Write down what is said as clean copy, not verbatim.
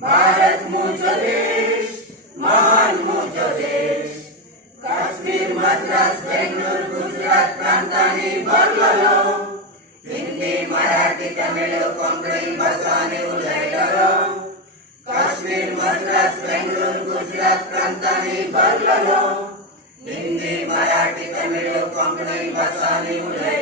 भारत मुझो देश, महान मुझो देश. काश्मीर, मद्रास, बेंगळूर, गुजरात प्रांतांनी भरलेलो. हिंदी, मराठी, तमिळ, कोंकणी भाषांनी उलयलेलो. काश्मीर, मद्रास, बेंगळूर, गुजरात प्रांतांनी भरलेलो. हिंदी, मराठी, तमिळ, कोंकणी भाषांनी उलयलेलो.